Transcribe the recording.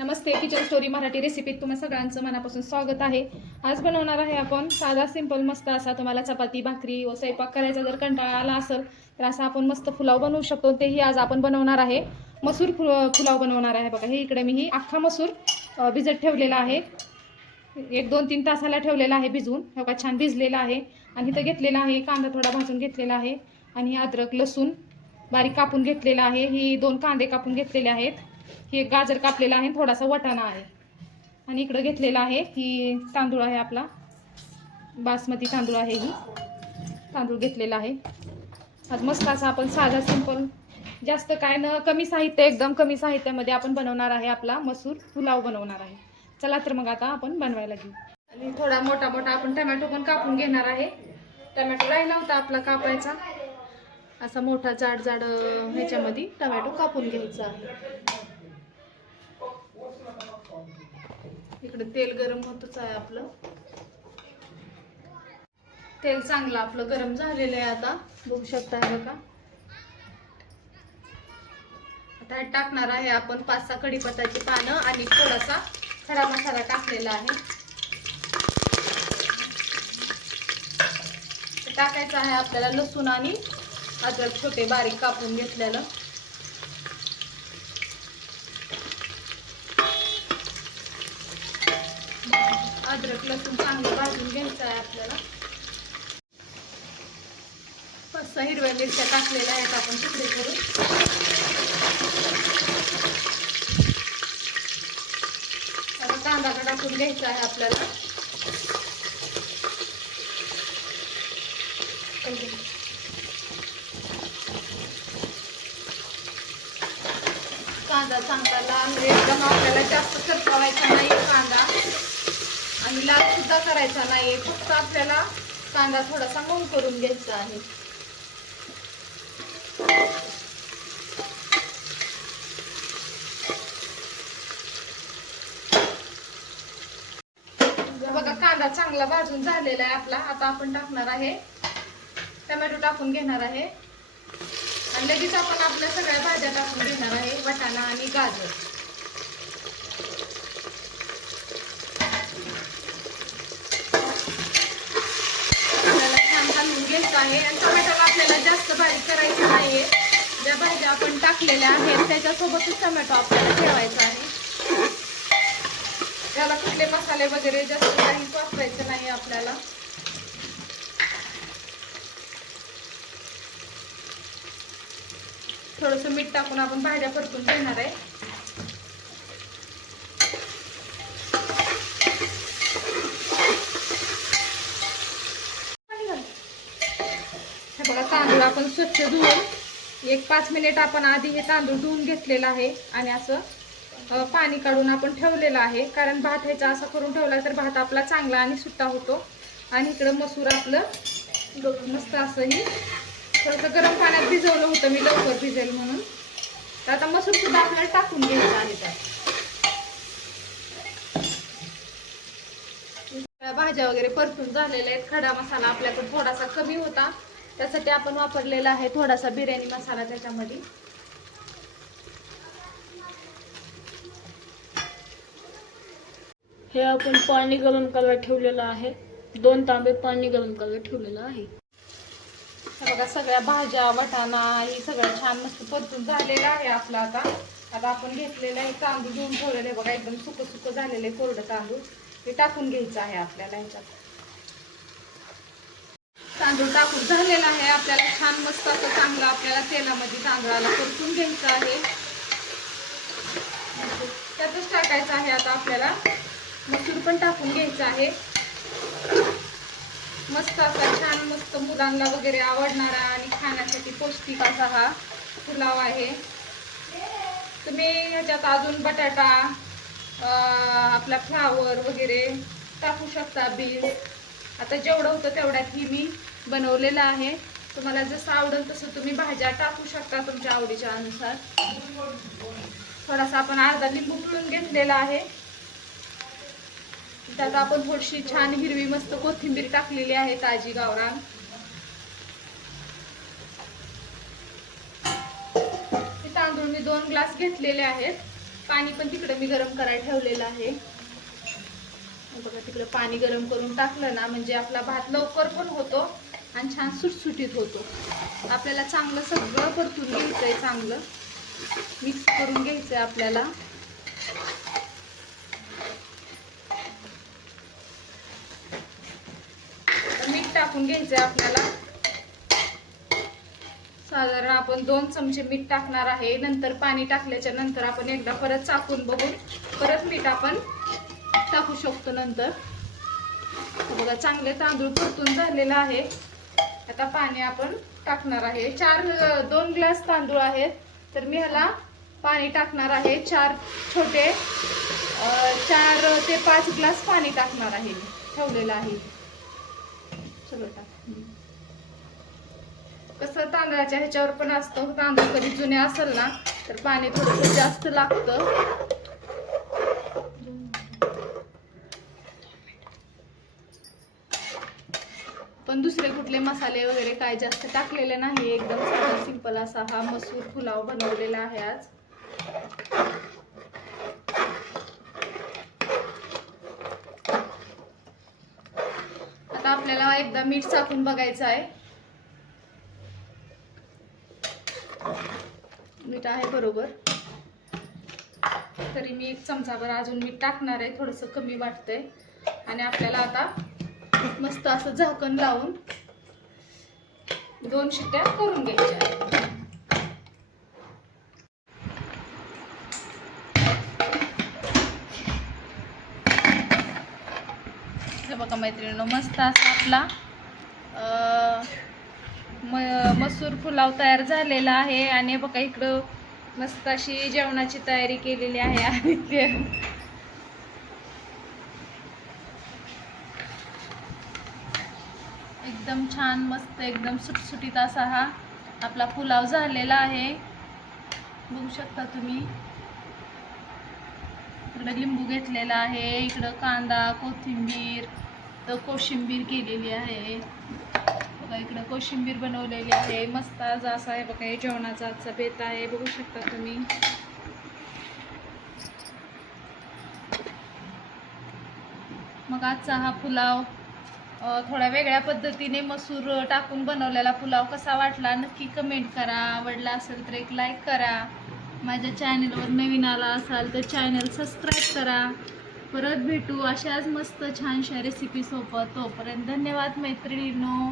नमस्ते kitchen story Marathi रेसिपीत तुम्हा सगळ्यांचं मनापासून स्वागत आहे. आज बनवणार आहे आपण साधा सिंपल मस्त असा तुम्हाला चपाती भाकरी व स्वयंपाक करायचा जर कंटाळा आला असेल तर असा आपण मस्त पुलाव बनवू शकतो. तेही आज आपण बनवणार आहे. मसूर फु फुलाव बनवणार आहे बघा. हे इकडे मी ही अख्खा मसूर भिजत ठेवलेला आहे. एक दोन तीन तासाला ठेवलेला आहे भिजवून बघा छान भिजलेला आहे. आणि इथं घेतलेला आहे कांदा थोडा भाजून घेतलेला आहे. आणि अद्रक लसूण बारीक कापून घेतलेला आहे. ही दोन कांदे कापून घेतलेले आहेत. हे गाजर कापलेला आहे थोडासा वटाणा आहे. आणि इकडं घेतलेला आहे ही तांदूळ आहे आपला. बासमती तांदूळ आहे ही. तांदूळ घेतलेला आहे. आज मस्त असा आपण साधा सिंपल जास्त काय न कमी साहित्य एकदम कमी साहित्यामध्ये आपण बनवणार आहे आपला मसूर पुलाव बनवणार आहे. चला तर मग आता आपण बनवायला घेऊ. आणि थोडा मोठा मोठा आपण टमॅटो पण कापून घेणार आहे. टमॅटो राहिला होता आपला कापायचा. असा मोठा जाड जाड ह्याच्यामध्ये टमॅटो कापून घ्यायचा आहे. इकडे तेल गरम होतच आहे आपलं. तेल चांगलं आपलं गरम झालेलं आहे आता. बघू शकता बघा. आता टाकणार आहे आपण पाच सहा कढीपत्त्याची पानं आणि थोडासा खडा मसाला टाकलेला आहे. टाकायचं आहे आपल्याला लसूण आणि अद्रक छोटे बारीक कापून घेतलेलं. अद्रक लसूण चांगलं भाजून घ्यायचं आहे आपल्याला. पाच सहा हिरव्या मिरच्या टाकलेल्या आहेत आपण तुकडे करून. आता कांदा टाकून घ्यायचा आहे आपल्याला. कांदा चांगला लाल एकदम आपल्याला जास्त सरकवायचा नाही कांदा. आणि लाल सुद्धा करायचा नाही फक्त आपल्याला कांदा थोडासा मऊ करून घ्यायचा आहे. बघा कांदा चांगला भाजून झालेला आहे आपला. आता आपण टाकणार आहे. टमॅटो टाकून घेणार आहे. आणि लगेच आपण आपल्या सगळ्या भाज्या टाकून घेणार आहे. वटाणा आणि गाजर आपल्याला छान घालून घ्यायचं आहे. आणि टोमॅटोला आपल्याला जास्त बारीक करायचं नाहीये. ज्या भाज्या आपण टाकलेल्या आहेत त्याच्यासोबतच टोमॅटो आपल्याला ठेवायचा आहे. त्याला कुठले मसाले वगैरे जास्त काही वापरायचं नाही आपल्याला. थोडस मीठ टाकून आपण भाज्या परतून घेणार आहे हे बघा तांदूळ आपण स्वच्छ धुवून एक पाच मिनिट आपण आधी हे तांदूळ धुवून घेतलेलं आहे आणि असं पाणी काढून आपण ठेवलेलं आहे. कारण भात ह्याचा असा करून ठेवला तर भात आपला चांगला आणि सुट्टा होतो. आणि इकडं मसूर आपलं ग- मस्त असंही थोडंसं गरम पाण्यात भिजवलं होतं मी लवकर भिजेल म्हणून. तर आता मसूर सुद्धा आपल्याला टाकून घ्यायचं आहे त्यात. त्या भाज्या वगैरे परतून झालेल्या आहेत. खडा मसाला आपल्याकडे थोडासा कमी होता. त्यासाठी आपण वापरलेला आहे थोडासा बिर्याणी मसाला त्याच्यामध्ये. हे आपण पाणी गरम करायला ठेवलेलं आहे. दोन तांबे पाणी गरम करायला ठेवलेलं आहे. बघा सगळ्या भाज्या वटाणा हे सगळं छान मस्त परतून झालेलं आहे आपलं आता. आता आपण घेतलेलं आहे तांदूळ धुवून ठेवलेलं आहे. बघा एकदम सुकं सुकं झालेलं आहे कोरडं तांदूळ. हे टाकून घ्यायचं आहे आपल्याला ह्याच्यात. तांदूळ टाकून झालेला आहे. आपल्याला छान मस्त असं चांगलं आपल्याला तेलामध्ये तांदळाला परतून घ्यायचं आहे. त्यातच टाकायचं आहे आता आपल्याला. मसूर पण टाकून घ्यायचं आहे. मस्त असा छान मस्त मुलांना वगैरे आवडणारा आणि खाण्यासाठी पौष्टिक असा हा पुलाव आहे. तुम्ही ह्याच्यात अजून बटाटा आपला फ्लावर वगैरे टाकू शकता बीन्स आता जेवढं होतं तेवढ्यात ही मी बनवलेलं आहे. तुम्हाला जसं आवडेल तसं तुम्ही भाज्या टाकू शकता तुमच्या आवडीच्या अनुसार. थोडासा आपण अर्धा लिंबू पिळून घेतलेला आहे. त्यात आपण थोडीशी छान हिरवी मस्त कोथिंबीर टाकलेली आहे ताजी गावरान. तांदूळ मी दोन ग्लास घेतलेले आहेत. पाणी पण तिकडे मी गरम करायला ठेवलेलं आहे. बघा तिकडे पाणी गरम करून टाकलं ना म्हणजे आपला भात लवकर पण होतो. आणि छान सुटसुटीत होतो. आपल्याला चांगलं सगळं परतून घ्यायचंय चांगलं. मिक्स करून घ्यायचंय आपल्याला. मीठ टाकून घ्यायचंय आपल्याला. साधारण आपण दोन चमचे मीठ टाकणार आहे. नंतर पाणी टाकल्याच्या नंतर आपण एकदा परत चाकून बघून परत मीठ आपण टाकू शकतो नंतर. बघा चांगले तांदूळ परतून झालेलं आहे. आता पाणी आपण टाकणार आहे. चार दोन ग्लास तांदूळ आहेत. तर मी ह्याला पाणी टाकणार आहे. चार छोटे चार ते पाच ग्लास पाणी टाकणार आहे. ठेवलेलं आहे. चलो टाक कसं तांदळाच्या ह्याच्यावर पण असतं. तांदूळ कधी जुने असेल ना तर पाणी थोडंसं जास्त लागतं पण दुसरे कुठले मसाले वगैरे काय जास्त टाकलेले नाही. एकदम साधा सिंपल असा हा मसूर पुलाव बनवलेला आहे आज. आता आपल्याला एकदा मीठ चाकून बघायचं आहे. मीठ आहे बरोबर. तरी मी एक चमचाभर अजून मीठ टाकणार आहे. थोडंसं कमी वाटतंय. आणि आपल्याला आता मस्त असं झाकण लावून दोन शिट्ट्या करून घ्यायच्या बघा मैत्रिणीनो मस्त असा आपला म मसूर पुलाव तयार झालेला आहे. आणि बघा इकडं मस्त अशी जेवणाची तयारी केलेली आहे. आणि एकदम छान मस्त एकदम सुटसुटीत असा हा आपला पुलाव झालेला आहे. बघू शकता तुम्ही. इकडं लिंबू घेतलेला आहे इकडं कांदा कोथिंबीर तर कोशिंबीर केलेली आहे. बघा इकडं कोशिंबीर बनवलेली आहे. मस्त आज असा आहे बघा हे जेवणाचा आजचा बेत आहे. बघू शकता तुम्ही. मग आजचा हा पुलाव थोड्या वेगळ्या पद्धतीने मसूर टाकून बनवलेला पुलाव कसा वाटला नक्की कमेंट करा. आवडला असेल तर एक लाईक करा. माझ्या चॅनलवर नवीन आला असाल तर चॅनल सबस्क्राईब करा. परत भेटू अशाच मस्त छानशा रेसिपी सोबत. तोपर्यंत धन्यवाद मैत्रिणींनो.